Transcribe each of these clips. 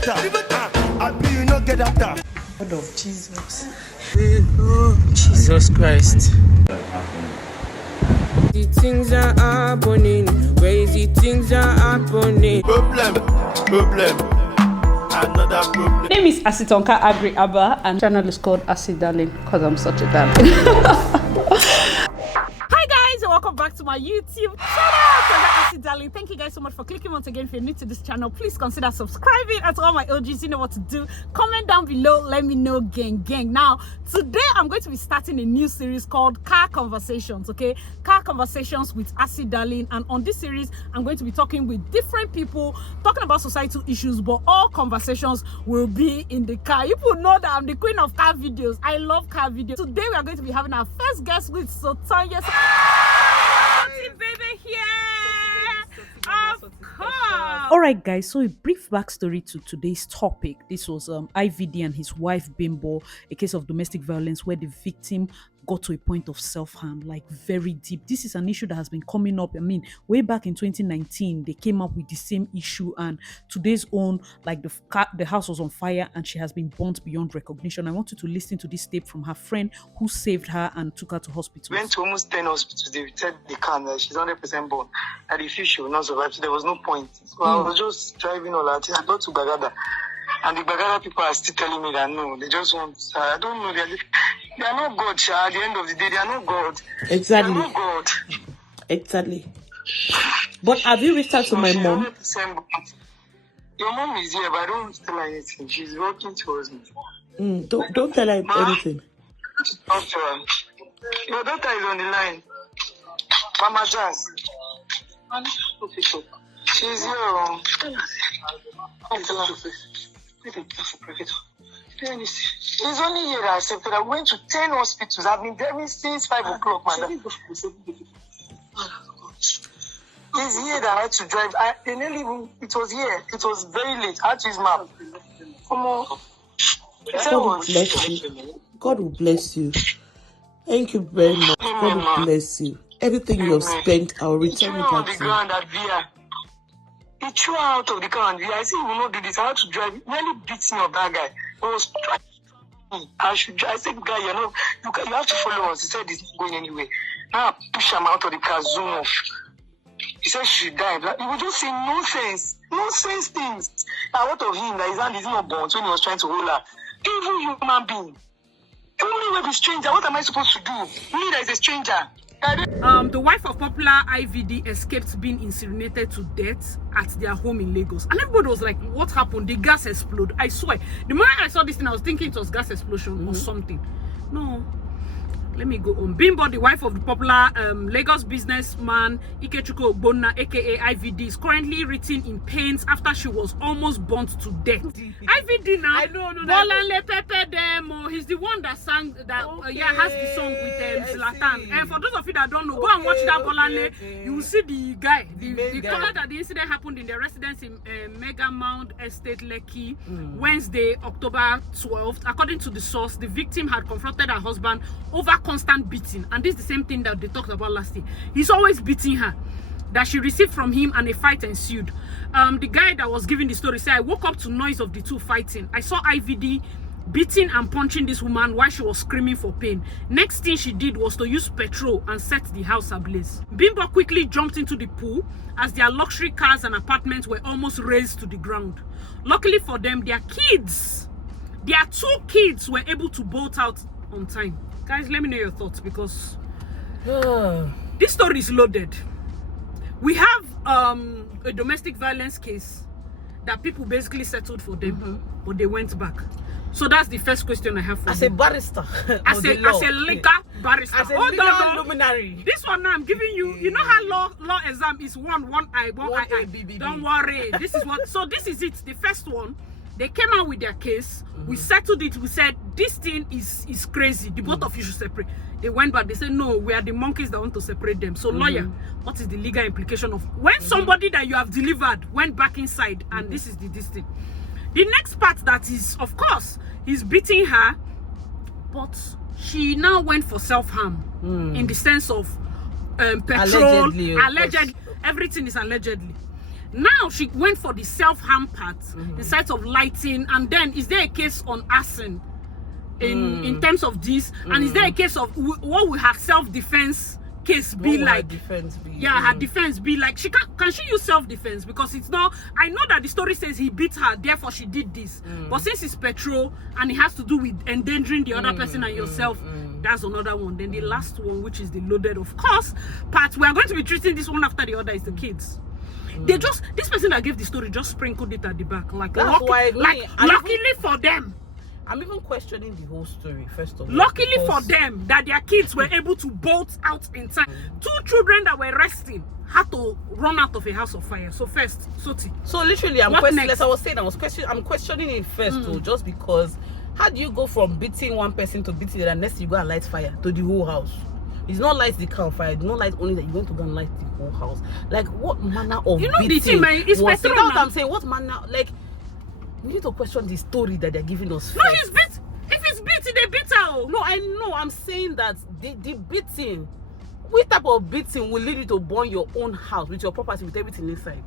data. I be you not get data. God of Jesus. Jesus Christ. The things are happening, crazy things are happening. Problem. Another problem. My name is Asitonka Agri Abba, and channel is called Asi Darlyn because I'm such a darling. Hi guys, and welcome back to my YouTube channel. Asi Darlyn. Thank you guys so much for clicking once again. If you're new to this channel, please consider subscribing. And to all my OGs, you know what to do. Comment down below, let me know, gang. Now, today I'm going to be starting a new series called Car Conversations, okay? Car Conversations with Asi Darlyn. And on this series, I'm going to be talking with different people, talking about societal issues, but all conversations will be in the car. You people know that I'm the queen of car videos. I love car videos. Today, we are going to be having our first guest with Sotonya. Baby here. Alright guys, so a brief backstory to today's topic. This was IVD and his wife Bimbo, a case of domestic violence where the victim got to a point of self-harm, like very deep. This is an issue that has been coming up. I mean, way back in 2019, they came up with the same issue, and today's own, like the house was on fire and she has been burnt beyond recognition. I want you to listen to this tape from her friend who saved her and took her to hospital. Went to almost 10 hospitals. They said they can't. She's 100% born. And if she will not survive, so there was no point. So I was just driving all that. I got to Bagada. And the Bagada people are still telling me that no, they just want, I don't know, they are not God, at the end of the day, they are not God. Exactly. They are not God. Exactly. But have you reached out to my mom? 100% born. Your mom is here, but I don't tell her anything. She's working towards me. Don't tell her anything. Talk to her. Your daughter is on the line. Mama Jazz. She's here. It's only here that I accepted. I went to 10 hospitals. I've been there since 5 o'clock, madam. It's here that I had to drive. It was here. It was very late. I had to use map. Come on. God will bless you. God will bless you. Thank you very much. God will bless you. Everything you have spent, I'll return it back to you. He threw her out of the car and I said, he will not do this. I had to drive. He nearly beats me up, that guy. He was trying. I said, guy, you have to follow us. He said, he's not going anywhere. Now I push him out of the car, zoom off. He said she should die. He would just say nonsense things. Now what of him that his hand is not burnt when he was trying to hold her? Evil human being. Only with a stranger. What am I supposed to do? Me that is a stranger. The wife of popular IVD escaped being incinerated to death at their home in Lagos. And everybody was like, what happened? The gas exploded. I swear. The moment I saw this thing, I was thinking it was gas explosion or something. No. Let me go on. Bimbo, the wife of the popular Lagos businessman Ikechukwu Ogbonna, aka IVD, is currently written in pains after she was almost burnt to death. IVD now. I know. Bolanle Pepe Demo. He's the one that sang that. Has the song with Zlatan. And for those of you that don't know, go and watch that Bolanle. You will see the guy. The color that the incident happened in the residence in Mega Mount Estate, Lekki, Wednesday, October 12th. According to the source, the victim had confronted her husband over constant beating, and this is the same thing that they talked about last year. He's always beating her, that she received from him, and a fight ensued. The guy that was giving the story said, I woke up to noise of the two fighting. I saw IVD beating and punching this woman while she was screaming for pain. Next thing she did was to use petrol and set the house ablaze. Bimbo quickly jumped into the pool as their luxury cars and apartments were almost razed to the ground. Luckily for them, their two kids were able to bolt out on time. Guys, let me know your thoughts, because this story is loaded. We have a domestic violence case that people basically settled for them, but they went back. So that's the first question I have for you. As a barrister, as a legal barrister, as a legal luminary. This one now I'm giving you. You know how law exam is one eye. Don't worry. This is what. So this is it. The first one. They came out with their case. We settled it. We said, this thing is crazy. The both of you should separate. They went back. They said, no, we are the monkeys that want to separate them. So lawyer, what is the legal implication of when somebody that you have delivered went back inside and this is this thing? The next part that is, of course, he's beating her, but she now went for self-harm in the sense of petrol. Allegedly. Everything is allegedly. Now she went for the self-harm part, the sides of lighting, and then is there a case on arson in terms of this? And is there a case of what will her self-defense case be like? Her defense be like? She can she use self-defense? Because it's not, I know that the story says he beat her, therefore she did this. But since it's petrol and it has to do with endangering the other person and yourself, that's another one. Then the last one, which is the loaded, of course, part we are going to be treating this one after the other, is the kids. They just, this person that gave the story just sprinkled it at the back, like luckily for them. I'm even questioning the whole story, first of all. Luckily for them that their kids were able to bolt out in time. 2 children that were resting had to run out of a house of fire. So first, Soti. So literally, I'm questioning it first too, just because how do you go from beating one person to beating the other, unless you go and light fire to the whole house? It's not light the car on fire, it's not light only that you went to go and light the whole house. Like, what manner of beating? The thing, it's was it? What I'm saying, what manner, like, we need to question the story that they're giving us first. No, he's beat. If he's beating, they beat her. No, I know. I'm saying that the beating, which type of beating will lead you to burn your own house with your property, with everything inside?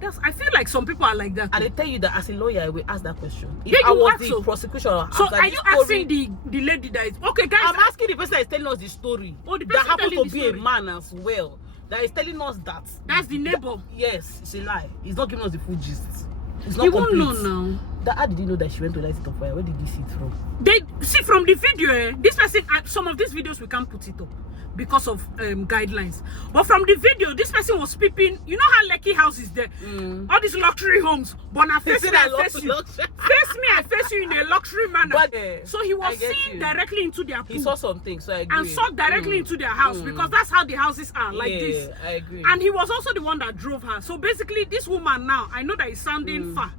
Yes, I feel like some people are like that. And they tell you that as a lawyer, I will ask that question. If I was the prosecution, so are you asking the lady that is okay, guys? I'm asking the person that is telling us the story. Oh, the that happens to be story. A man as well. That is telling us that. That's the neighbor. Yes, it's a lie. He's not giving us the full gist. It's not you complete. Won't know now. How did you know that she went to light it on fire? Where did you see it from? They see from the video. This person, some of these videos we can't put it up because of guidelines. But from the video, this person was peeping. You know how Lekki house is there? All these luxury homes. But now face me, I face you. Face me, I face you in a luxury manner. But, so he was seeing directly into their pool. He saw something, so I agree. And saw directly into their house because that's how the houses are, like this. I agree. And he was also the one that drove her. So basically, this woman now, I know that it's sounding far.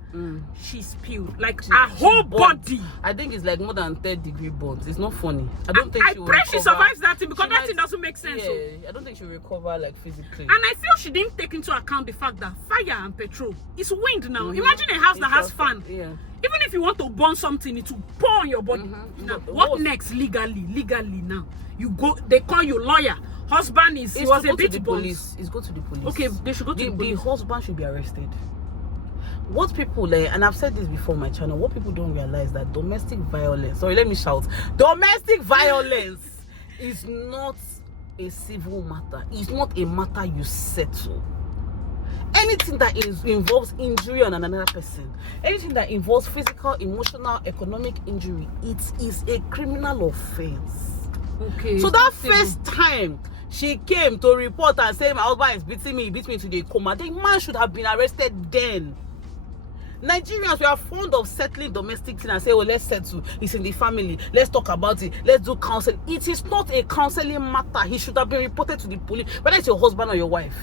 She spilled like her whole body. I think it's like more than 3rd-degree burns. It's not funny. I don't think she will pray recover. She survives that thing because that thing doesn't make sense. Yeah, I don't think she'll recover like physically. And I feel she didn't take into account the fact that fire and petrol is wind now. Imagine a house that has fan. Yeah. Even if you want to burn something, it will pour on your body. Now, what next legally now? You go, they call you lawyer. Husband was a bit to the police. It's go to the police. Okay, they should go to the police. The husband should be arrested. What people and I've said this before on my channel, what people don't realize that domestic violence, sorry, let me shout, domestic violence is not a civil matter. It's not a matter you settle. Anything that involves injury on another person, anything that involves physical, emotional, economic injury, it is a criminal offense. Okay. So that first time she came to report and say my husband is beating me, he beat me to the coma, the man should have been arrested then. Nigerians, we are fond of settling domestic things and say, oh, let's settle. It's in the family. Let's talk about it. Let's do counseling. It is not a counseling matter. He should have been reported to the police, whether it's your husband or your wife.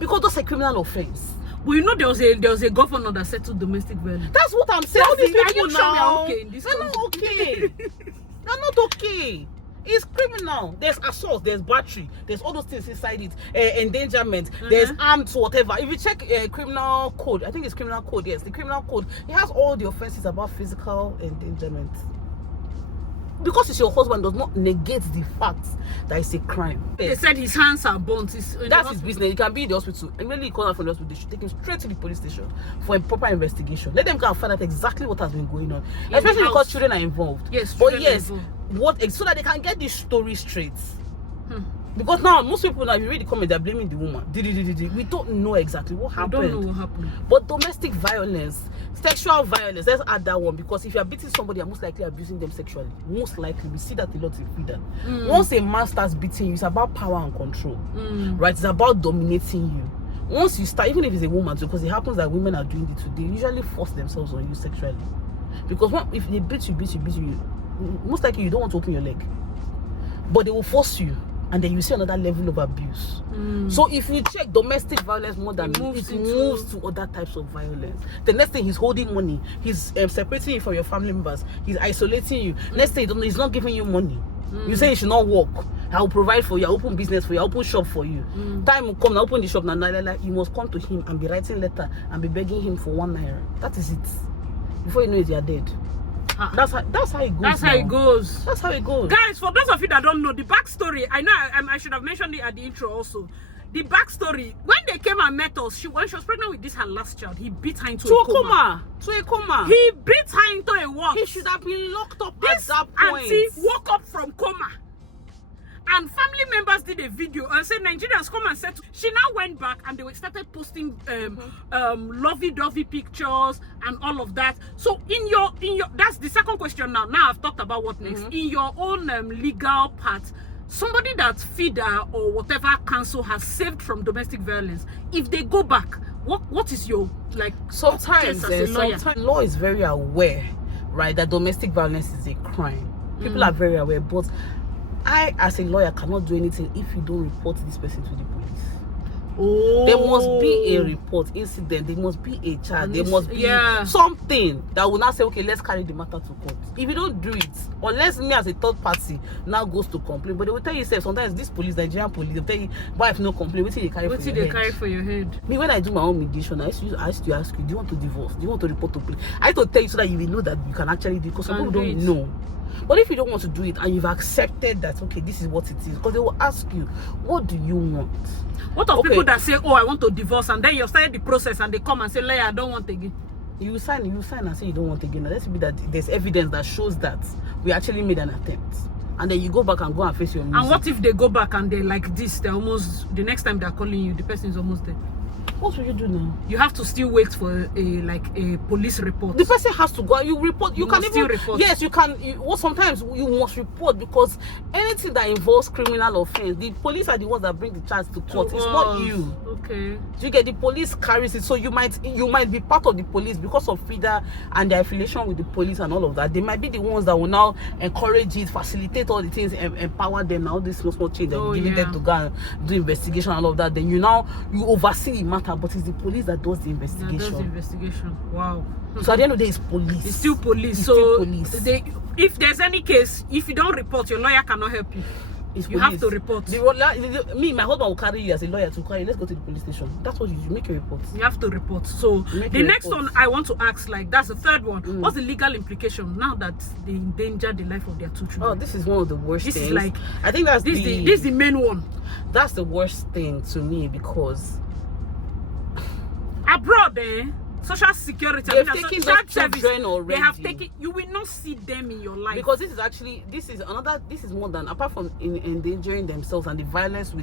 Because that's a criminal offense. Well, you know there was a governor that settled domestic violence. That's what I'm saying. All these people now, okay in this they're not okay. They're not okay. It's criminal. There's assault, there's battery, there's all those things inside it, endangerment, there's armed whatever. If you check criminal code, I think it's criminal code, yes, the criminal code, it has all the offenses about physical endangerment. Because it's your husband does not negate the fact that it's a crime. They said his hands are burnt. That's his business. He can be in the hospital. And when he comes out from the hospital, they should take him straight to the police station for a proper investigation. Let them go and find out exactly what has been going on. Especially because children are involved. Yes, but yes, so that they can get this story straight. Because now most people, now if you read the comment, they're blaming the woman. We don't know exactly what happened. We don't know what happened. But domestic violence, sexual violence, let's add that one, because if you're beating somebody, you're most likely abusing them sexually. Most likely. We see that a lot in freedom. Once a man starts beating you, it's about power and control. Right? It's about dominating you. Once you start, even if it's a woman too, because it happens that women are doing it too, they usually force themselves on you sexually. Because if they beat you, most likely you don't want to open your leg. But they will force you. And then you see another level of abuse. So if you check domestic violence more than it moves to other types of violence. The next thing, he's holding money. He's separating you from your family members. He's isolating you. Next thing, he's not giving you money. You say you should not work. I'll provide for you. I'll open business for you. I'll open shop for you. Time will come. I'll open the shop. Now, you must come to him and be writing letter and be begging him for 1 naira. That is it. Before you know it, you're dead. That's how it goes. That's how it goes. That's how it goes. Guys, for those of you that don't know the backstory, I know I should have mentioned it at the intro also. the backstory, when they came and met us, when she was pregnant with this her last child, he beat her into a coma. To a coma. He beat her into a what? He should have been locked up This at that point. auntie woke up from coma. And family members did a video and said Nigerians come and said she now went back and they started posting lovey-dovey pictures and all of that. So in your that's the second question now. Now I've talked about what next. In your own legal part, somebody that FIDA or whatever council has saved from domestic violence, if they go back, what is your sometimes law is very aware, right, that domestic violence is a crime. People are very aware, but I, as a lawyer, cannot do anything if you don't report this person to the police. Oh, there must be a report incident. There must be a charge. There must be something that will not say, okay, let's carry the matter to court. If you don't do it, unless me as a third party now goes to complain, but they will tell you, sometimes this police, Nigerian police, they'll tell you, why if no complain, what did they carry for your head? Carry for your head? Me, when I do my own mediation, I used to ask you, do you want to divorce? Do you want to report to police? I have to tell you so that you will know that you can actually do it, because some people don't know. But if you don't want to do it and you've accepted that, okay, this is what it is, because they will ask you, what do you want? What of people that say, oh, I want to divorce, and then you started the process and they come and say, Leia, I don't want again? You sign and say you don't want again. Let's be that there's evidence that shows that we actually made an attempt. And then you go back and face your music. And what if they go back and they're like this, they're almost, the next time they're calling you, the person is almost dead? What will you do now? You have to still wait for a police report. The person has to go. You report. You can still report. Yes, you can. Sometimes you must report, because anything that involves criminal offense, the police are the ones that bring the charge to court. It's not you. Okay. You get, the police carries it, so you might be part of the police because of FIDA and their affiliation with the police and all of that. They might be the ones that will now encourage it, facilitate all the things, and empower them. Now this small change and giving them to go and do investigation and all of that. Then you oversee the matter, but it's the police that does the investigation. Wow. So at the end of the day, it's police. It's still police. It's so still police. If there's any case, if you don't report, your lawyer cannot help you. You have to report. My husband will carry you as a lawyer to carry. Let's go to the police station. That's what you do. Make a report. You have to report. So the next one I want to ask, that's the third one. What's the legal implication now that they endanger the life of their two children? Oh, this is one of the worst things. This is like, I think this is the main one. That's the worst thing to me, because abroad, social security, they have taken those children already. They have taken. You will not see them in your life, because this is more than, apart from endangering themselves and the violence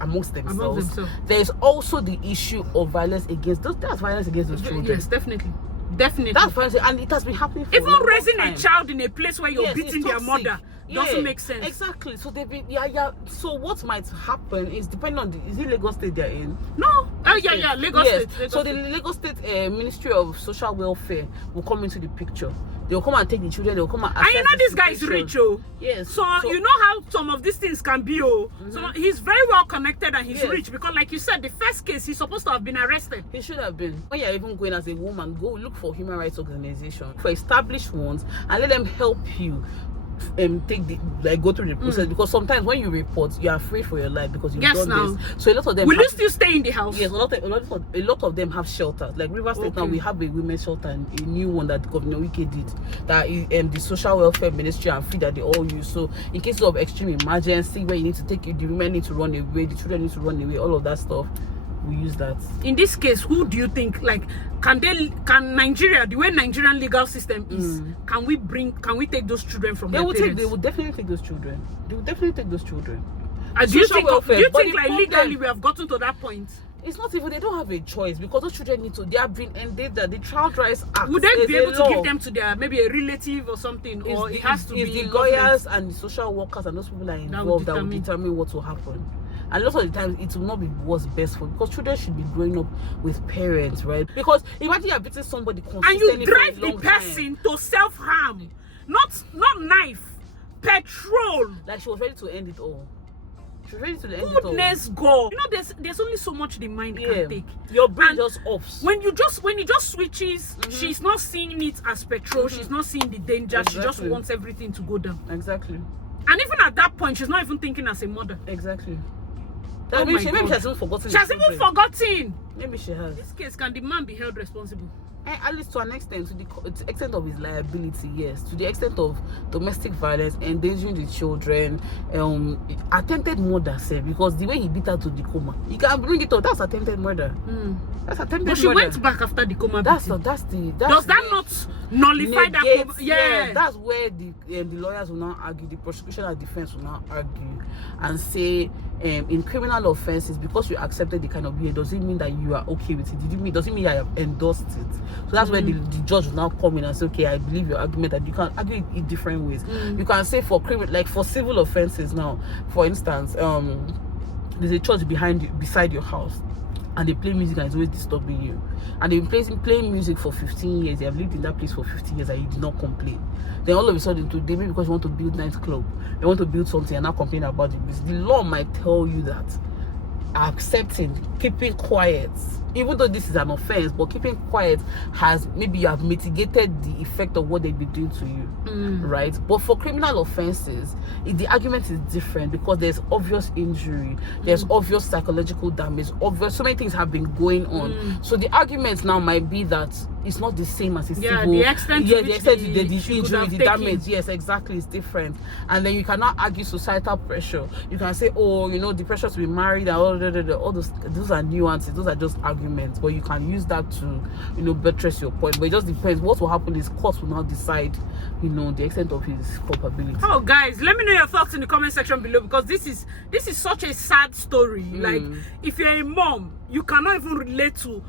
amongst themselves. There is also the issue of violence against those. That's violence against those children. Yes, definitely. That's violence, and it has been happening for even raising a child in a place where you're beating their mother. Doesn't make sense. Exactly. So they've been so what might happen is depending on is it Lagos State they're in? No. Lagos State. So the Lagos State Ministry of Social Welfare will come into the picture. They'll come and take the children, they'll come and you know this guy is rich, Yes. So you know how some of these things can be, So he's very well connected and he's rich, because like you said, the first case he's supposed to have been arrested. He should have been. When you're even going as a woman, go look for human rights organizations, for established ones, and let them help you go through the process, because sometimes when you report, you're afraid for your life because you've done this. So a lot of them will you still stay in the house? Yes, a lot of them have shelters. Like River State now, we have a women's shelter, and a new one that Governor Wike did, that the Social Welfare Ministry and FIDA they all use. So in cases of extreme emergency where you need to take the women need to run away, the children need to run away, all of that stuff, we use that. In this case, who do you think, can Nigeria, the way Nigerian legal system is, can we take those children from their parents? They will definitely take those children. They will definitely take those children. Do you think legally we have gotten to that point? It's not even, they don't have a choice, because those children they are being endangered. The Child Rights Act. Would they be able to give them to their maybe a relative or something, or it has to be the lawyers and the social workers and those people are involved that will determine what will happen. And lots of the times it will not be what's best for, because children should be growing up with parents, right? Because imagine you're beating somebody consistently and you drive the person to self-harm, not knife, petrol. Like she was ready to end it all. She was ready to end it all. Goodness God. There's only so much the mind can take. Your brain just offs. When it just switches, she's not seeing it as petrol, she's not seeing the danger, she just wants everything to go down. Exactly. And even at that point, she's not even thinking as a mother. Exactly. Maybe she hasn't forgotten. She has even forgotten. Maybe she has. this case, can the man be held responsible? At least to an extent, to the extent of his liability, yes. To the extent of domestic violence, endangering the children, attempted murder, say, because the way he beat her to the coma, you can bring it up. That's attempted murder. That's attempted murder. But she went back after the coma. Does that where, not nullify that coma? Yeah, that's where the lawyers will now argue, the prosecution and defense will now argue and say, in criminal offenses, because you accepted the kind of behavior, does it mean that you are okay with it? Does it mean I have endorsed it? So that's where the judge will now come in and say, okay, I believe your argument, that you can argue it in different ways. You can say for criminal, like for civil offenses now, for instance, there's a church beside your house, and they play music and it's always disturbing you, and they've been playing music for 15 years. They have lived in that place for 15 years and you did not complain. Then all of a sudden today, maybe because you want to build nightclub, they want to build something and now complain about it. The law might tell you that accepting, keeping quiet, even though this is an offense, but keeping quiet has, maybe you have mitigated the effect of what they've been doing to you, right? But for criminal offenses, the argument is different, because there's obvious injury, there's obvious psychological damage, so many things have been going on. So the argument now might be that it's not the same as a civil. The extent to the injury, the damage, yes, exactly, it's different. And then you cannot argue societal pressure. You can say, oh, the pressure to be married and all those are nuances, those are just arguments, but you can use that to buttress your point. But it just depends. What will happen is court will now decide the extent of his culpability. Oh guys, let me know your thoughts in the comment section below, because this is such a sad story. Like, if you're a mom, you cannot even relate to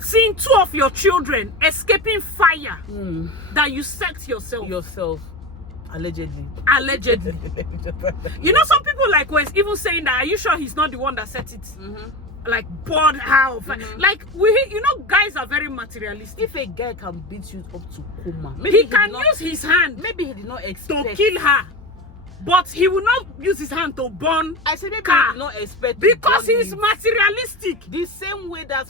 seeing two of your children escaping fire that you set yourself. Allegedly. Some people like was even saying that, are you sure he's not the one that set it? Like, bored how? Like, guys are very materialistic. If a guy can beat you up to coma, maybe he can use his hand. Maybe he did not expect to kill her, but he will not use his hand to burn. I said maybe car, he did not expect, because he's materialistic. The same way that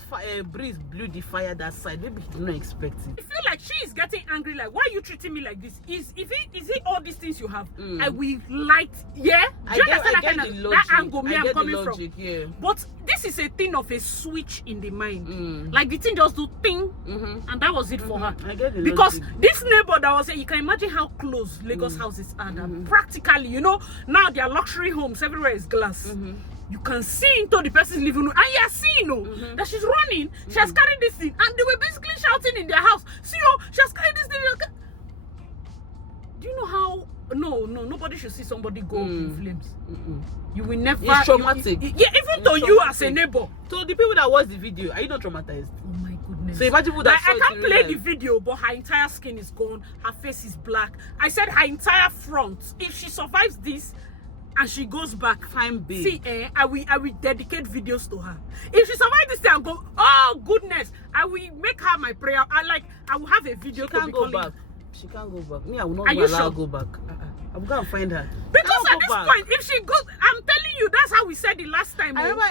breeze blew the fire that side, maybe he did not expect it. I feel like she is getting angry. Like, why are you treating me like this? Is it all these things you have? I will light. Yeah, I get the logic. That angle me I'm coming logic, from. Yeah. But this is a thing of a switch in the mind. Like, the thing just do thing, and that was it for her. I get the because logic. this neighbor that was, you can imagine how close Lagos houses are. That practically, now their luxury homes everywhere is glass. You can see into the person's living room, and you're seeing that she's running. She has carried this thing, and they were basically shouting in their house, see, she has carried this thing. Do you know how? No, nobody should see somebody go up in flames. You will never. It's traumatic. Even though you as a neighbor. So the people that watch the video, are you not traumatized? Oh my goodness. So imagine people that I can't play the video, but her entire skin is gone. Her face is black. I said her entire front. If she survives this and she goes back, fine, babe. See, I will dedicate videos to her. If she survives this thing and go, oh goodness, I will make her my prayer. I will have a video. She can't go back. She can't go back. Me, I will not allow her to go back. I'm going to find her. Because at this point, if she goes, I'm telling you, that's how we said it last time. I remember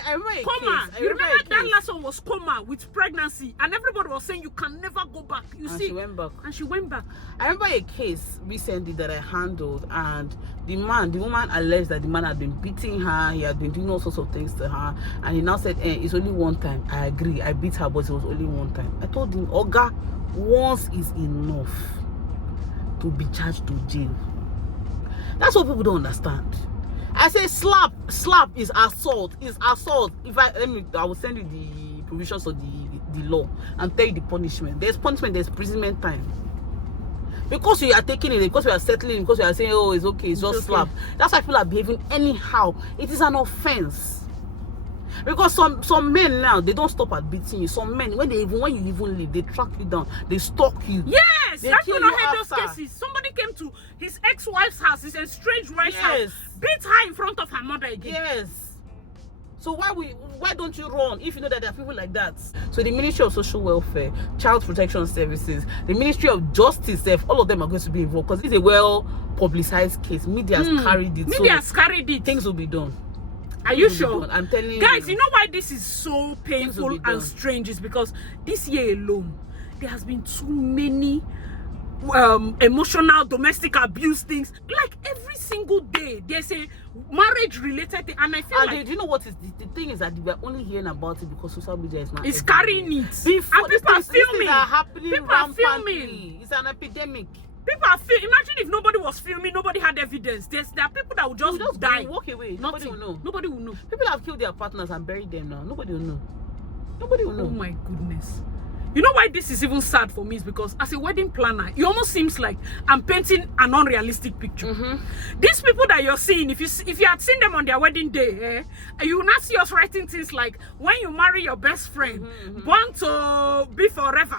coma. You remember that last one was coma with pregnancy, and everybody was saying you can never go back. She went back. And she went back. I remember a case recently that I handled, and the woman alleged that the man had been beating her. He had been doing all sorts of things to her, and he now said, it's only one time. I agree, I beat her, but it was only one time. I told him, Oga, once is enough to be charged to jail. That's what people don't understand. I say slap is assault. I will send you the provisions of the law and tell you the punishment. There's punishment, there's imprisonment time. Because you are taking it, because you are settling, because you are saying, oh, it's okay, it's just slap. That's why people are behaving anyhow. It is an offense. Because some men now, they don't stop at beating you. Some men, when you even leave, they track you down, they stalk you. Yes, they that's when I had those cases. Somebody came to his ex-wife's house, his estranged wife's house, beat her in front of her mother again. Yes. So why don't you run if you know that there are people like that? So the Ministry of Social Welfare, Child Protection Services, the Ministry of Justice, all of them are going to be involved, because it's a well-publicized case. Media has carried it. Media has carried it. Things will be done. Are you sure? I'm telling you. Guys, you know why this is so painful and strange? Is because this year alone, there has been too many emotional domestic abuse things. Like every single day there's a marriage related thing, and I feel like do you know what is the thing is that we're only hearing about it because social media is not it's carrying it. Before And people are filming. are happening People are rampantly. filming. It's an epidemic. People are imagine if nobody was filming, nobody had evidence. There are people that would just die. Walk away. Nobody will know. Nobody will know. People have killed their partners and buried them now. Nobody will know. Nobody will know. Oh my goodness. You know why this is even sad for me is because as a wedding planner, it almost seems like I'm painting an unrealistic picture. These people that you're seeing, if you had seen them on their wedding day, you will not see us writing things like, when you marry your best friend, born to be forever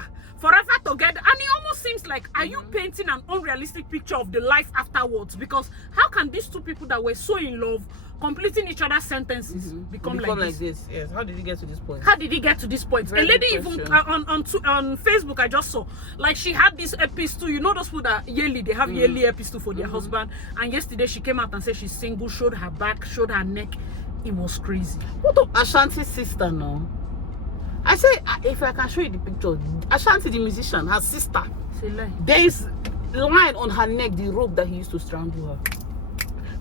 together. And it almost seems like, are you painting an unrealistic picture of the life afterwards? Because how can these two people that were so in love, completing each other's sentences, become like this? Yes. How did he get to this point? How did he get to this point? Very a lady good even question. on Facebook, I just saw, like, she had this epistle. You know those people that yearly, they have yearly epistle for their husband. And yesterday she came out and said she's single, showed her back, showed her neck. It was crazy. What of Ashanti's sister now? I say, if I can show you the picture, Ashanti the musician, her sister, there is line on her neck, the rope that he used to strangle her.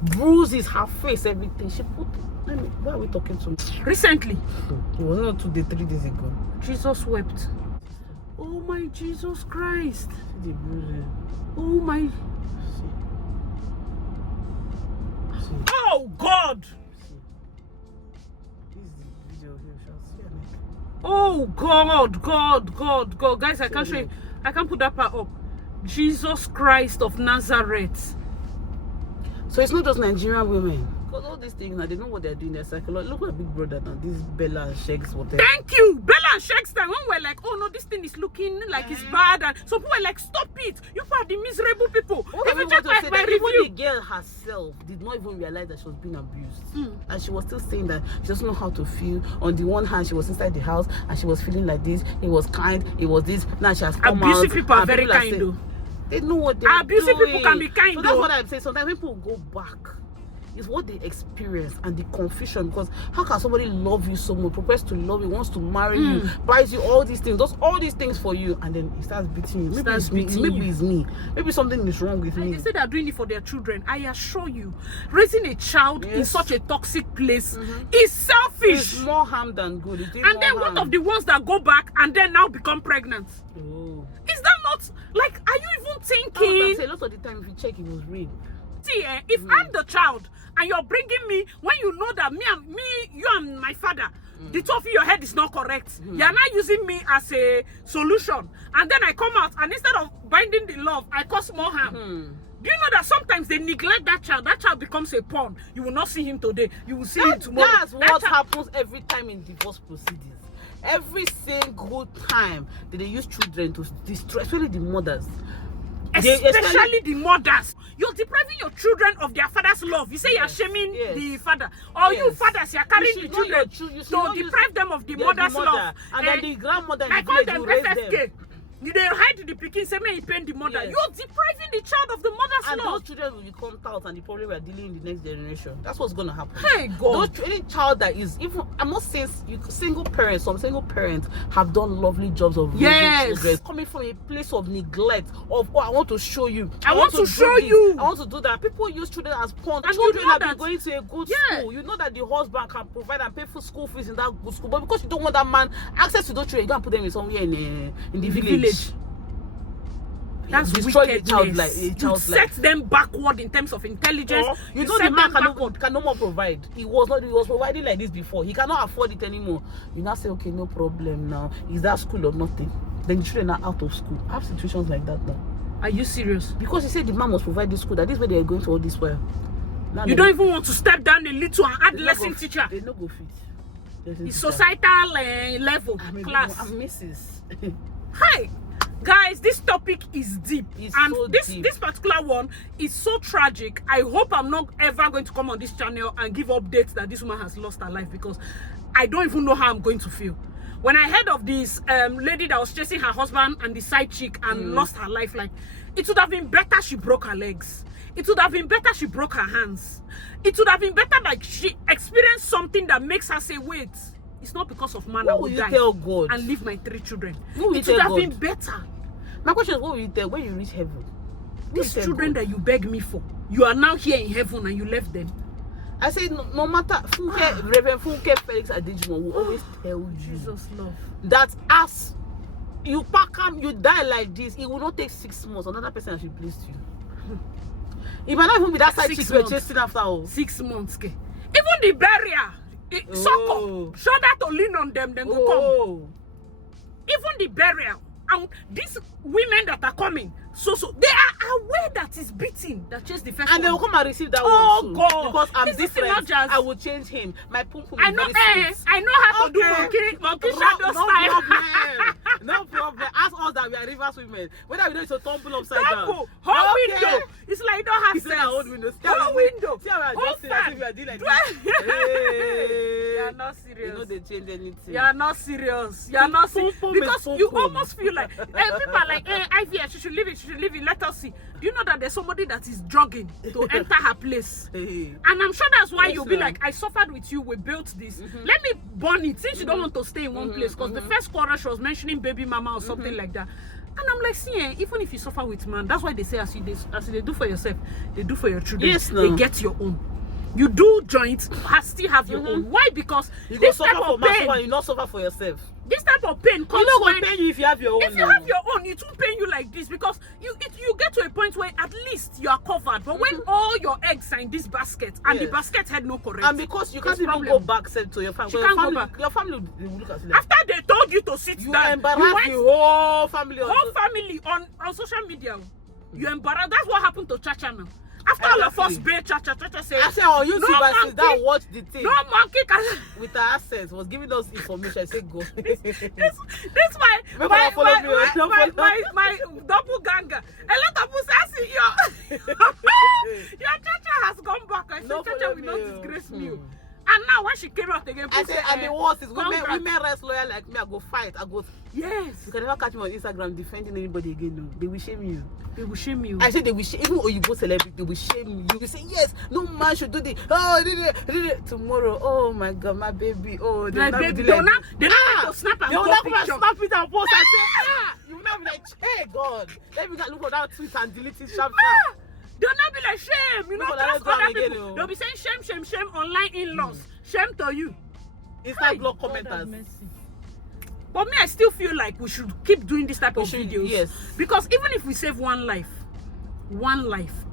Bruises, her face, everything. She put. Why are we talking to me? Recently. It was not 2 days, 3 days ago. Jesus wept. Oh my Jesus Christ. See the bruises. Oh my. See. Oh God. See. This is the video here. Shall see her neck. Oh God. Guys, I can't show you. I can't put that part up. Jesus Christ of Nazareth. So it's not just Nigerian women. Because all these things now, they know what they're doing. They're psychological. Look like Big Brother now. This Bella and Shakes, whatever. Thank you, Bella and Shakes. When we're like, oh no, this thing is looking like it's bad, and some people were like, stop it. You are the miserable people. What If I you want check to my say that review, even the girl herself did not even realize that she was being abused. And she was still saying that she doesn't know how to feel. On the one hand, she was inside the house and she was feeling like this. It was kind. It was this. Now she has come out. abusive people are and very kind saying, though. They know what they're Abusive doing. people can be kind So that's though. what I'm saying. Sometimes people go back. It's what they experience and the confusion, because how can somebody love you so much, propose to love you, wants to marry you, buys you all these things, does all these things for you, and then he starts beating you? Maybe it's me. Maybe it's me. Maybe something is wrong with me. They say they're doing it for their children. I assure you, raising a child in such a toxic place is selfish. It's more harm than good. And then what of the ones that go back and then now become pregnant? Oh. Is that not, like, are you even thinking? A lot of the time, if you check, it was rape. See, if I'm the child and you're bringing me, when you know that you and my father, the two of you, your head is not correct. You're not using me as a solution. And then I come out and instead of binding the love, I cause more harm. Do you know that sometimes they neglect that child becomes a pawn? You will not see him today, you will see him tomorrow. That's what happens every time in divorce proceedings. Every single time that they use children to destroy, especially the mothers. Especially the mothers. You're depriving your children of their father's love. You say you're shaming the father. Or you fathers, you're carrying the children to deprive them of the mother's love. And then the grandmother in the call village them will raise FFK. them. You they hide the pikin, say may pain the mother. Yes. You're depriving the child of the mother's And love. those children will become out, and the problem we are dealing in the next generation. That's what's going to happen. Hey God. Any child that is even, I'm not saying single parents, some single parents have done lovely jobs of raising children. Coming from a place of neglect, of I want to show you. I want to show do this, you. I want to do that. People use children as pawns. And Children you know have been that- going to a good Yeah. school. You know that the husband can provide and pay for school fees in that good school, but because you don't want that man access to those children, you go and put them in somewhere in the village. That's destroy the wickedness. child You set them backward in terms of intelligence. You know set the man them backward. can no more provide. He was providing like this before. He cannot afford it anymore. You now say, okay, no problem now. Is that school or nothing? Then the children are out of school. I have situations like that now. Are you serious? Because he said the man must provide this school. That is where they are going to all this while. Now You don't even want to step down a little and add they lesson no go- teacher. They no go fit. It's societal level class. I'm Mrs. Hi guys, this topic is deep. It's And so this deep. this particular one is so tragic. I hope I'm not ever going to come on this channel and give updates that this woman has lost her life, because I don't even know how I'm going to feel. When I heard of this lady that was chasing her husband and the side chick and lost her life, like, it would have been better she broke her legs. It would have been better she broke her hands. It would have been better like she experienced something that makes her say, wait, it's not because of man I What will will you die tell God? and leave my 3 children. What will you It would tell have been God? better. My question is, what will you tell when you reach heaven? These children that you beg me for, you are now here in heaven and you left them. I say no matter Reverend Funke Felix Adejimo will always tell you Jesus love that as you pack him, you die like this, it will not take 6 months. Another person should please you. It might not even be that side chick we're chasing after all. 6 months. Okay. Even the barrier, sucker, shoulder to lean on them, then go come. Even the burial, and these women that are coming, so they are aware that it's beating that chase the first and one. they will come and receive that Oh, one too. God. Because I'm This is different. not just- I will change him. My pum pum. I know, I know how to do monkey shadow style. No problem. Ask us that we are rivers women. Whether we know it's a tumble upside down. Tumble, whole window. It's like you don't have He said sense. our own window. Whole window. See how we are Whole just saying as if we are doing like this. You are not You serious. know they change anything. You are not serious. You are not serious. Pum pum is Because pum you pum. almost feel like people are like, IVF, she should leave it, she should leave it. Let us see. Do you know that there's somebody that is jogging to enter her place? Hey. And I'm sure that's why Yes, you'll be ma'am. like, I suffered with you, we built this. Let me burn it since you don't want to stay in one place. Because the first quarter she was mentioning baby mama or something like that. And I'm like, see, even if you suffer with man, that's why they say as they do for yourself, they do for your children. Yes, they no. get your own. You do joint, still have your own. Why? Because You go this suffer type for of myself and pain, you not suffer for yourself. this type of pain You comes not when gonna pay you if you have your own. if you now. have your own, it won't pain you like this because you get to a point where at least you are covered. But when all your eggs are in this basket and the Yes. basket had no correct, And because you can't It's even problem. go back said to your family. She Because can't go your family, back. Your family will look at you like after they told you to sit you down, embarrass you went the whole family. whole family on social media. You embarrass. That's what happened to Chacha now. After all of us Exactly. bail Chacha said, I said, oh, you no see, but monkey, sit down, watch the thing. no monkey can. With her access, was giving us information. I said, go. This my Remember that follow me, don't follow. my doppelganger. A lot of people say, I see your Chacha has gone back. I said, No Chacha follow will not me, disgrace oh. me. And now when she came out again, I people said, say, and the worst is congrats. women rest loyal like me. I go fight. I go. Yes, You can never catch me on Instagram defending anybody again. No, they will shame you. they will shame you. I said they will shame. Even when you go celebrity, they will shame you. You will say yes. No man should do this. Oh, did it tomorrow. Oh my God, my baby. Oh, My baby, they now to snap and They will go not come and picture. snap it and post. I say, you will not be like, hey God, let me look for that tweet and delete it sharp. They'll not be like shame. You know, People trust don't other again, people. oh. They'll be saying shame, online in-laws. Shame to you. It's Hey, like block God have commenters. mercy. But me, I still feel like we should keep doing this type We of should, videos. yes. Because even if we save one life,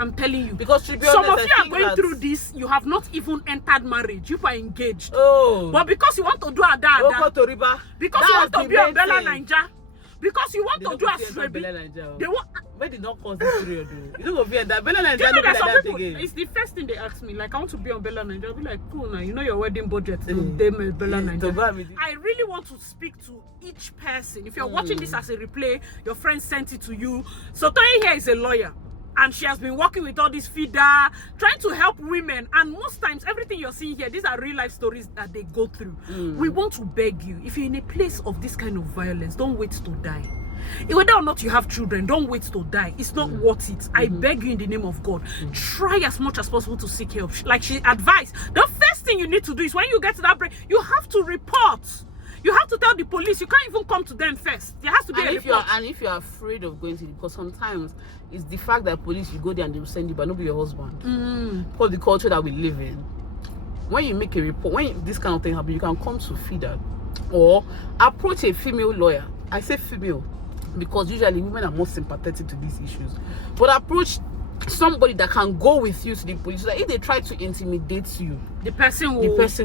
I'm telling you. Because to be Some honest, of you I are think going that- through this, you have not even entered marriage. You are engaged. Oh, But because you want to do a Oko that, to Riba. because That's you want to the be on main Bella thing. Ninja, because you want They to don't do put a you enter Bella Srebi, Ninja, oh. they want. Where did not cause this period though? You don't go fear that Bella Do Ninja you know don't be that like some that people, again. it's the first thing they ask me, like, I want to be on Bella Ninja. I'll be like, cool now, you know your wedding budget, Eh. Bella To Ninja. go and be- I really want to speak to each person. If you're watching this as a replay, your friend sent it to you. So Toyin here is a lawyer. And she has been working with all these feeder, trying to help women. And most times, everything you're seeing here, these are real life stories that they go through. We want to beg you, if you're in a place of this kind of violence, don't wait to die. Whether or not you have children, don't wait to die. It's not worth it. I beg you in the name of God, try as much as possible to seek help. Like she advised, the first thing you need to do is when you get to that break, you have to report. You have to tell the police. You can't even come to them first. There has to be And a if you're report. afraid of going to, because sometimes it's the fact that police, you go there and they will send you, but not be your husband. Because the culture that we live in, when you make a report, when this kind of thing happens, you can come to FIDA or approach a female lawyer. I say female because usually women are more sympathetic to these issues, but approach somebody that can go with you to the police. So that if they try to intimidate you, the person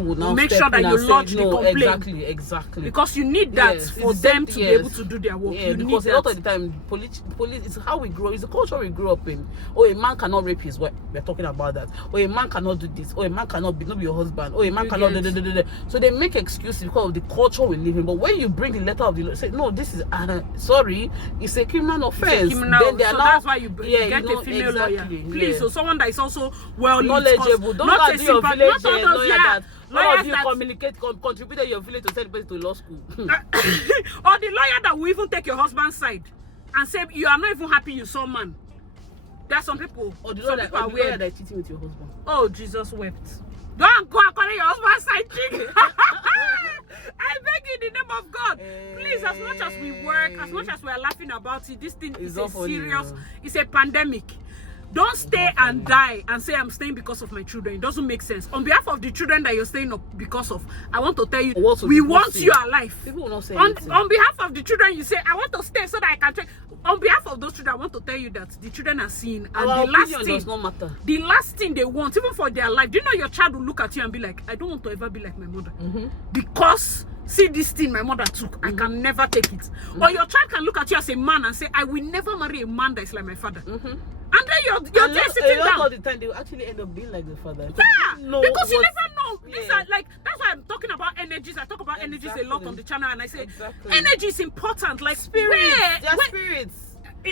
will now make step sure that in you and say, lodge the no, complaint. exactly. Because you need that Yes, for it's them the- to be yes. able to do their work. Yeah, You need because a that. lot of the time, police, it's how we grow. It's the culture we grew up in. Oh, a man cannot rape his wife. We're talking about that. Oh, a man cannot do this. Oh, a man cannot be not be your husband. Oh, a man You cannot. get- So they make excuses because of the culture we live in. But when you bring the letter of the law, say no, this is sorry, it's a criminal offense. Criminal. Then they are So now, that's why you yeah, get you know, a female lawyer. exactly, Please, yeah. so someone that is also well knowledgeable. Don't go and do your village lawyer that all lawyers of you contributed your village to send people to law school. or the lawyer that will even take your husband's side and say you are not even happy you saw man. There are some people. Or the some lawyer people are that, lawyer weird. that is cheating with your husband. Oh, Jesus wept. Don't go according to your husband's side, chick. I beg you in the name of God. Please, as much as we work, as much as we are laughing about it, this thing is a serious, it's a pandemic. Don't stay and die and say I'm staying because of my children. It doesn't make sense. On behalf of the children that you're staying up because of, I want to tell you, we want you alive. People will not say on behalf of the children, you say, I want to stay so that I can train. On behalf of those children, I want to tell you that the children are seeing, and our the last opinion thing does not matter. The last thing they want, even for their life, do you know your child will look at you and be like, I don't want to ever be like my mother. Because see this thing my mother took, I can never take it. Or your child can look at you as a man and say, I will never marry a man that is like my father. And then you're just sitting down. All the time they will actually end up being like the father. Yeah, because you never know. These are like, that's why I'm talking about energies. I talk about energies a lot on the channel, and I say energy is important. Like spirits, spirits.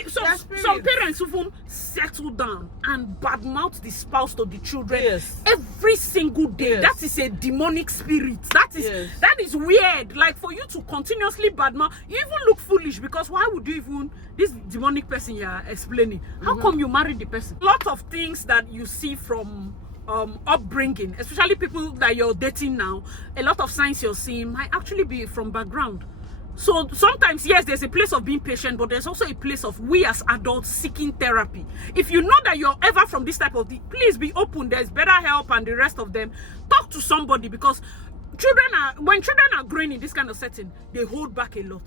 Some parents even settle down and badmouth the spouse to the children every single day. That is a demonic spirit. That is weird. Like for you to continuously badmouth, you even look foolish, because why would you even, this demonic person you're explaining, how come you married the person? A lot of things that you see from upbringing, especially people that you're dating now, a lot of signs you're seeing might actually be from background. So sometimes, yes, there's a place of being patient, but there's also a place of we as adults seeking therapy. If you know that you're ever from this type of thing, please be open. There's better help and the rest of them. Talk to somebody, because when children are growing in this kind of setting, they hold back a lot.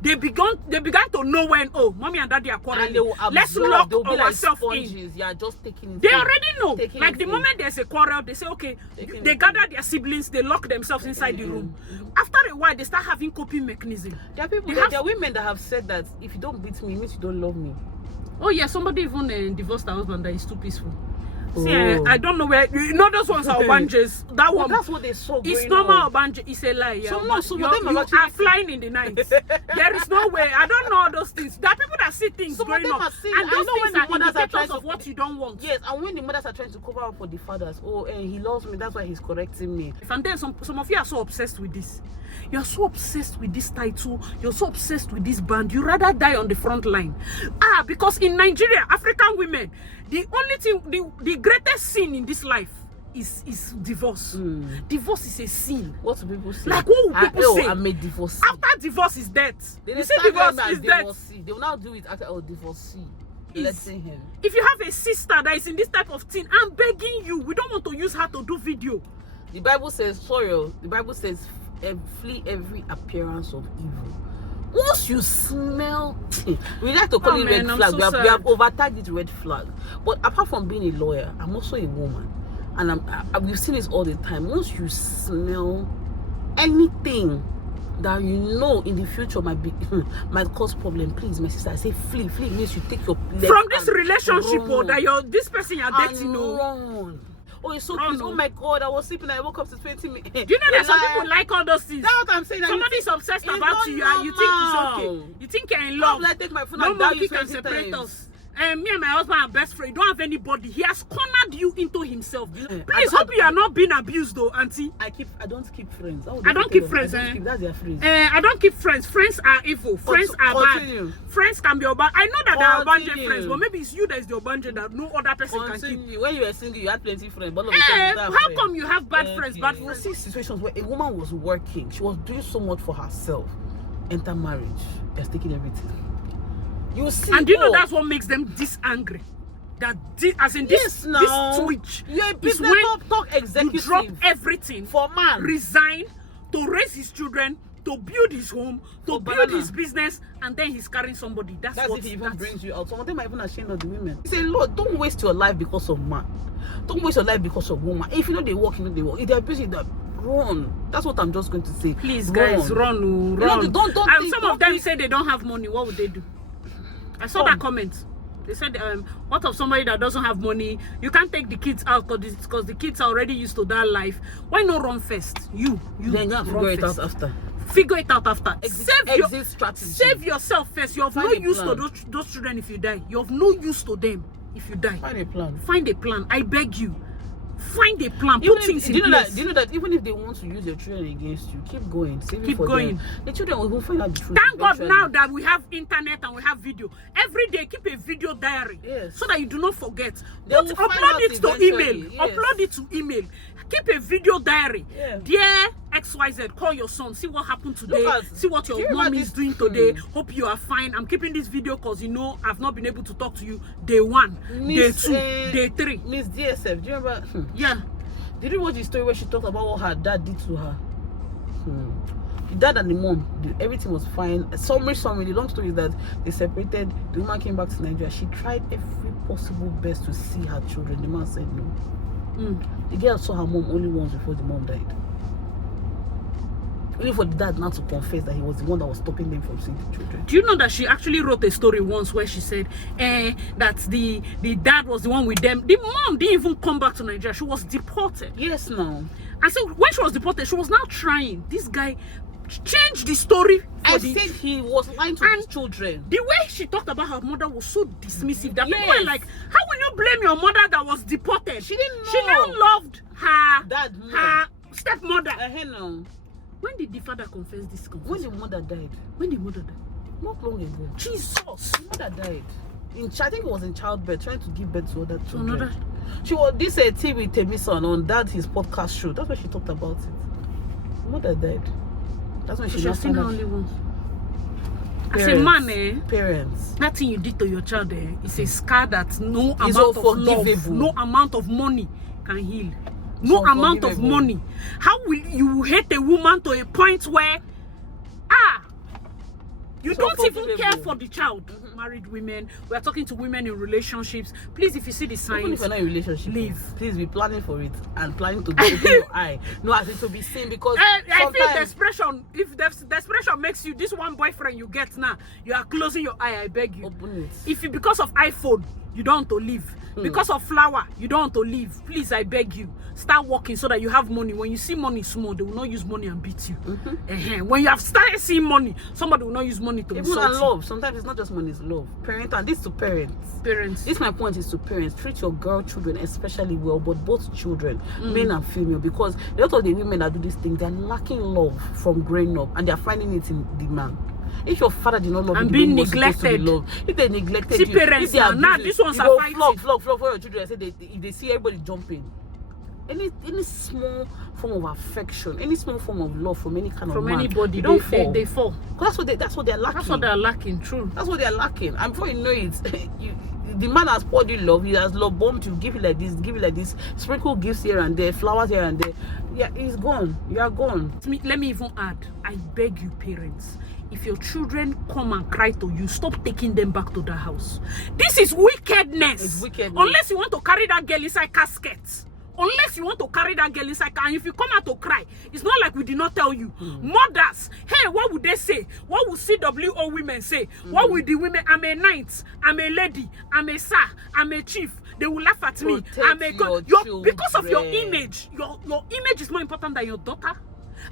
They began to know when, oh, mommy and daddy are quarreling. Let's lock ourselves in. Yeah, just taking. They already know. Like the moment there's a quarrel, they say, okay, they gather their siblings, they lock themselves inside the room. After a while, they start having coping mechanism. There are people, there are women that have said that if you don't beat me, it means you don't love me. Oh yeah, somebody even divorced her husband that is too peaceful. See, I don't know where, you know, those ones are banjos. That one, that's what they saw. It's normal banjo. It's a lie. Yeah. So no, some of them you are flying in the night. There is no way. I don't know all those things. There are people that see things going on, and those things are indicators of what you don't want. Yes, and when the mothers are trying to cover up for the fathers, oh, he loves me, that's why he's correcting me. And then some of you are so obsessed with this. You're so obsessed with this title. You're so obsessed with this band. You rather die on the front line. Because in Nigeria, African women, the only thing, the greatest sin in this life is divorce. Divorce is a sin. What do people say? Like, what will people say? I made divorce. After divorce is death. You say divorce is death. They will now do it after divorcee. Letting him. If you have a sister that is in this type of thing, I'm begging you, we don't want to use her to do video. The Bible says, the Bible says, flee every appearance of evil. Once you smell, we like to call it red flag. We have overtagged it red flag. But apart from being a lawyer, I'm also a woman, and we've seen this all the time. Once you smell anything that you know in the future might cause problem, please, my sister, I say flee. Flee means you take your from this relationship or that this person you're dating. Run. Oh, it's so cute. Oh my God, I was sleeping and I woke up to 20 minutes. Do you know that some people like all those things? That's what I'm saying. Somebody's obsessed about you and you think it's okay. You think you're in love. I take my phone and nobody can separate us. Me and my husband are best friends. You don't have anybody. He has cornered you into himself. Please hope you are not being abused though, auntie. I don't keep friends. I don't keep friends. That's their friends. I don't keep friends. Friends are evil. Friends are bad. Friends can be obanje. I know that there are obanje friends, but maybe it's you that is the obanje that no other person can keep. When you were single, you had plenty of friends. But how come you have bad friends? Bad friends. See situations where a woman was working, she was doing so much for herself. Enter marriage, has taken everything. You see, and do you know that's what makes them this angry? That as in this twitch. You're a business talk executive. You drop everything for man, resign to raise his children, to build his home, to build his business, and then he's carrying somebody. That's what if he even brings you out. Some of them are even ashamed of the women. He say, Lord, don't waste your life because of man. Don't waste your life because of woman. If you know they work, you know they work. If they're busy, they're run. That's what I'm just going to say. Please, guys, run. Don't and some of them say they don't have money. What would they do? I saw that comment. They said, what of somebody that doesn't have money? You can't take the kids out because the kids are already used to that life. Why not run first? You then you have to figure it out after. Figure it out after. Exit strategy. Save yourself first. You have no use to those children if you die. You have no use to them if you die. Find a plan. Find a plan. I beg you. Find a plan. Put things in place. Do you know that even if they want to use your children against you, keep going. Keep going. The children will find out the truth. Thank God now that we have internet and we have video. Every day, keep a video diary so that you do not forget. Upload it to email. Yes. Upload it to email. Keep a video diary. Yeah. Dear XYZ, call your son, see what happened today, Look, see what do you your remember mom is this- doing today. Hope you are fine. I'm keeping this video because you know I've not been able to talk to you day 1, Miss, day 2, day 3. Miss DSF, do you remember? Yeah. Did you watch the story where she talked about what her dad did to her? The dad and the mom, everything was fine. Summary. The long story is that they separated. The woman came back to Nigeria. She tried every possible best to see her children. The man said no. The girl saw her mom only once before the mom died. Only for the dad not to confess that he was the one that was stopping them from seeing the children. Do you know that she actually wrote a story once where she said that the dad was the one with them? The mom didn't even come back to Nigeria. She was deported. Yes, now. And so when she was deported, she was now trying. This guy changed the story. I said he was lying to his children. The way she talked about her mother was so dismissive that people Yes. were like, how will you blame your mother that was deported? She didn't know. She now loved her Dad more. her stepmother. No. When did the father confess this When confession? the mother died, When the mother died? not long ago. Jesus. The mother died. I think it was in childbirth, trying to give birth to other children. Another. She was this tea with Temison on that his podcast show. That's where she talked about it. Mother died. That's when She she should now have seen her found out. only once. As a Parents. man, Parents. that thing you did to your child is a scar that no It's amount of love, unforgivable. no amount of money can heal. No amount of unforgivable. money. How will you hate a woman to a point where you It's don't even care unforgivable. for the child? Married women, we are talking to women in relationships. Please, if you see the Even signs, if you're not in a relationship, leave. please be planning for it and planning to open your eye. No, as it to be seen because I feel sometimes desperation. If desperation makes you this one boyfriend you get now, you are closing your eye. I beg you. open it. If you, because of iPhone, you don't want to leave. Because of flower, you don't want to leave. Please, I beg you, start working so that you have money. When you see money small, they will not use money and beat you. When you have started seeing money, somebody will not use money to Even insult and you. love. Sometimes it's not just money, it's love. Parent, and this to parents. Parents. This my point is to parents. Treat your girl children especially well, but both children, male and female, because a lot of the women that do these things, they're lacking love from growing up, and they're finding it in the man. If your father did not love And you, the way being you were supposed to be neglected. loved, if they neglected See you, parents if they now, abuse you, these ones you are go fighting. flog for your children. I say if they see everybody jumping, any small form of affection, any small form of love from any kind of From man, anybody, you don't fall. they fall. That's what they're lacking. That's what they're lacking. True. That's what they're lacking. And before you know it, the man has poured you love. He has love bombed you. Give it like this. Give it like this. Sprinkle gifts here and there. Flowers here and there. Yeah, he's gone. You are gone. Let me even add, I beg you parents, if your children come and cry to you, stop taking them back to the house. This is wickedness. It's wickedness. Unless you want to carry that girl inside casket. Unless you want to carry that girl inside, and if you come out to cry, it's not like we did not tell you. Mothers, hey, what would they say? What would CWO women say? What would the women? I'm a knight, I'm a lady, I'm a sir, I'm a chief. They will laugh at me. Protect I'm a your because of your children. image. Your image is more important than your daughter.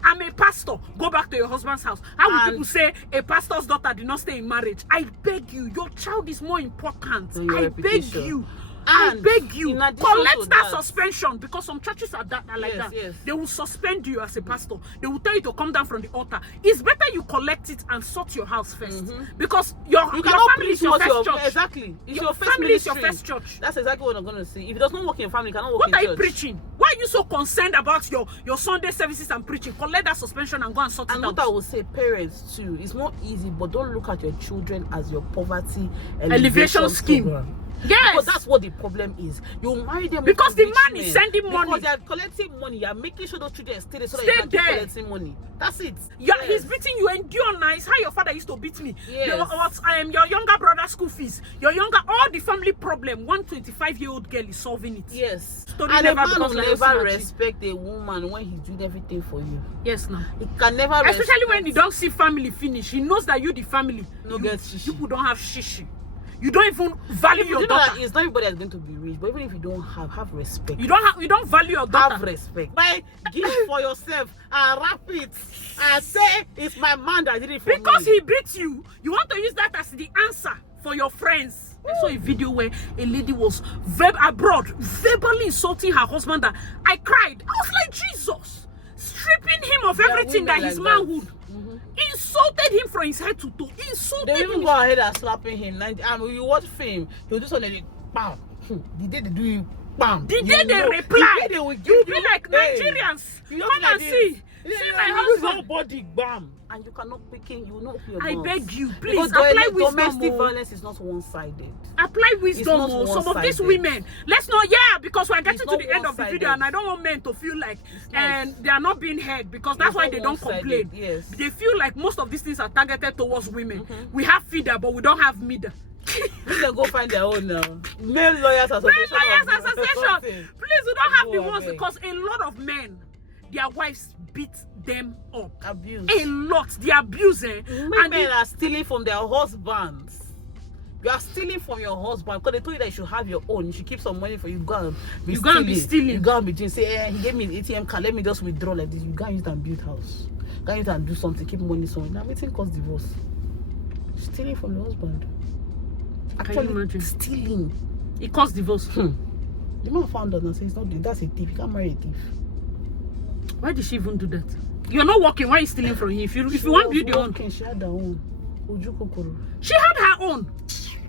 I'm a pastor. Go back to your husband's house. How will people say a pastor's daughter did not stay in marriage? I beg you, your child is more important. Than your I beg reputation. you. I And beg you, in addition collect to that that- suspension, because some churches are like Yes, that. yes. They will suspend you as a pastor. They will tell you to come down from the altar. It's better you collect it and sort your house first, because your You cannot family is preach your what first your church. Exactly. It's Your your first family is your ministry. first church. That's exactly what I'm going to say. If it does not work in your family, you cannot work What in are you church. preaching? Why are you so concerned about your Sunday services and preaching? Collect that suspension and go and sort And it what out. I will say, parents too, it's not easy, but don't look at your children as your poverty Elevation scheme. program. Yes. Because that's what the problem is. You marry them Because with the man enrichment. is sending money. Because they are collecting money. You are making sure those children stay there so that Stay you can keep there. collecting money. That's it. Yeah, Yes. he's beating you. Endure nice. How your father used to beat me. Yes. Your younger brother's school fees. All the family problem. 125-year-old girl is solving it. Yes. Story And a never man becomes will like never Osinachi. respect a woman when he's doing everything for you. Yes, now. He can never Especially when he respect- don't see family finish. He knows that you, the family, No you, get shishi. you people don't have shishi. You don't even value You your know that daughter. it's not everybody that's going to be rich, but even if you don't have respect. You don't value your daughter. Have respect. Buy gift for yourself and wrap it and say it's my man that did it for Because me. he beat you, you want to use that as the answer for your friends. I saw a video where a lady was abroad verbally insulting her husband. That I cried. I was like, Jesus, stripping him of There are everything that women his like that. manhood. Insulted him from his head to toe. Insulted They him. even go ahead and slapping him. You watch film, he'll do something, bam. The day they do it, bam. The You day they know, reply, the day they will give you be you, like hey, Nigerians. you don't Come be like and this. see. See my husband. Body bam, and you cannot pick in. You will not open your I mouth. beg you, please Because apply wisdom. domestic Oh. violence is not one-sided. Apply wisdom. not Oh. Some of these one-sided. women, let's not, because we're getting to not the end of the video, one-sided. and I don't want men to feel like not. and they are not being heard, because that's It's why not they don't one-sided, complain. yes. They feel like most of these things are targeted towards women. We have feeder, but we don't have midder. They go find their own now. Male Lawyers Association. Please, we don't have the Go ones, away. because a lot of men, their wives beat them up. Abuse. A lot. The abuse, and Women are stealing from their husbands. You are stealing from your husband because they told you that you should have your own. You should keep some money for you. Go and be You go and be stealing. You go and be doing, say, he gave me an ATM card. Let me just withdraw like this. You go and use it and build house. Go and use it and do something. Keep money somewhere. Now, waiting cause divorce. Stealing from your husband. Can you imagine? Stealing. it caused divorce. The man found out and says, "No, that's a thief. You can't marry a thief." Why did she even do that? You're not working. Why are you stealing from him? If you want to build your own. She had her own. She had her own.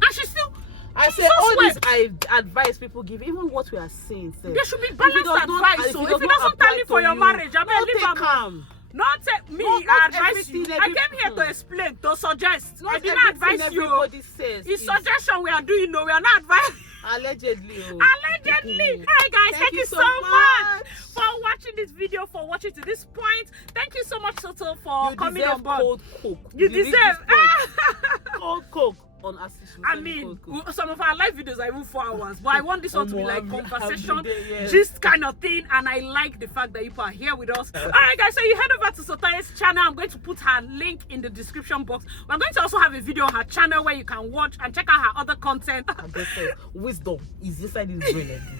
And she still. I say Jesus all wept. this advice people give, even what we are saying. Say, There should be balanced advice. So if it doesn't apply tell you for to your marriage, I mean, don't leave take am. calm. Not me. Not I advise everything you. that I people- came here to explain, to suggest. Not I did not everything advise you. everybody says. It's is suggestion we are doing. No, we are not advising. allegedly. Oh. Allegedly. Alright guys, thank you so much for watching this video, for watching to this point. Thank you so much, Toto, for You coming on deserve board. cold coke. You reach deserve. this point. Cold coke on assist. I mean, some of our live videos are even 4 hours, but I want this one to be like conversation, yes. just kind of thing, and I like the fact that you are here with us. Alright guys, so you head over to Sotaye's channel. I'm going to put her link in the description box. We're going to also have a video on her channel where you can watch and check out her other content. Wisdom is inside this brain like this.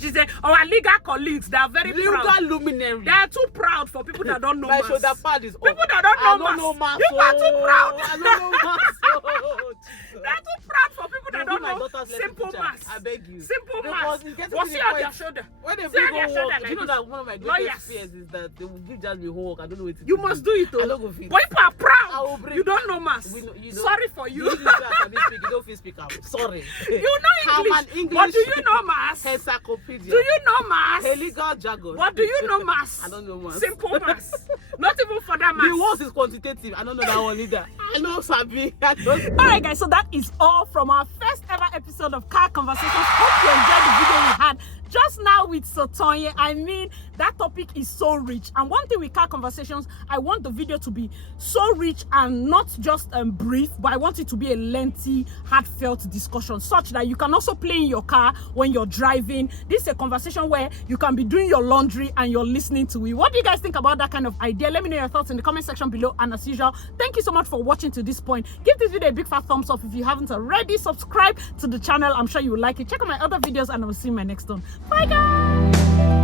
She said our legal colleagues, they are very proud. Legal luminary. They are too proud for people that don't know My maths. shoulder pad is up. People that don't know I don't know maths. maths. You are too proud. I don't know maths. Oh, They are too proud for people that don't my know daughter's lesson simple teacher. maths. I beg you. Simple Because maths. it gets to What's the see on point- their shoulder? When they See bring on their home shoulder work, like you know this. that one of my Lawyers. greatest fears is that they will give just me homework. I don't know what to do. You must do it I though. don't go fit. But people are I proud. will bring- You don't know maths. We know- you know- Sorry for you. The English class I didn't speak. You don't feel speak out. Sorry. You know I'm an English. But do you know maths? encyclopedia. Do you know maths? A legal jargon. What do you know maths? I don't know maths. Simple maths. Not even for that maths. The worst is quantitative. I don't know that one either. I know Sabi. I don't. Alright guys, so that is all from our first ever episode of Car Conversations. Hope you enjoyed the video we had just now with Sotonye. I mean, that topic is so rich. And one thing with Car Conversations, I want the video to be so rich and not just brief, but I want it to be a lengthy, heartfelt discussion such that you can also play in your car when you're driving. This is a conversation where you can be doing your laundry and you're listening to it. What do you guys think about that kind of idea? Let me know your thoughts in the comment section below. And as usual, thank you so much for watching to this point. Give this video a big fat thumbs up if you haven't already. Subscribe to the channel. I'm sure you will like it. Check out my other videos and I will see you in my next one. Bye guys.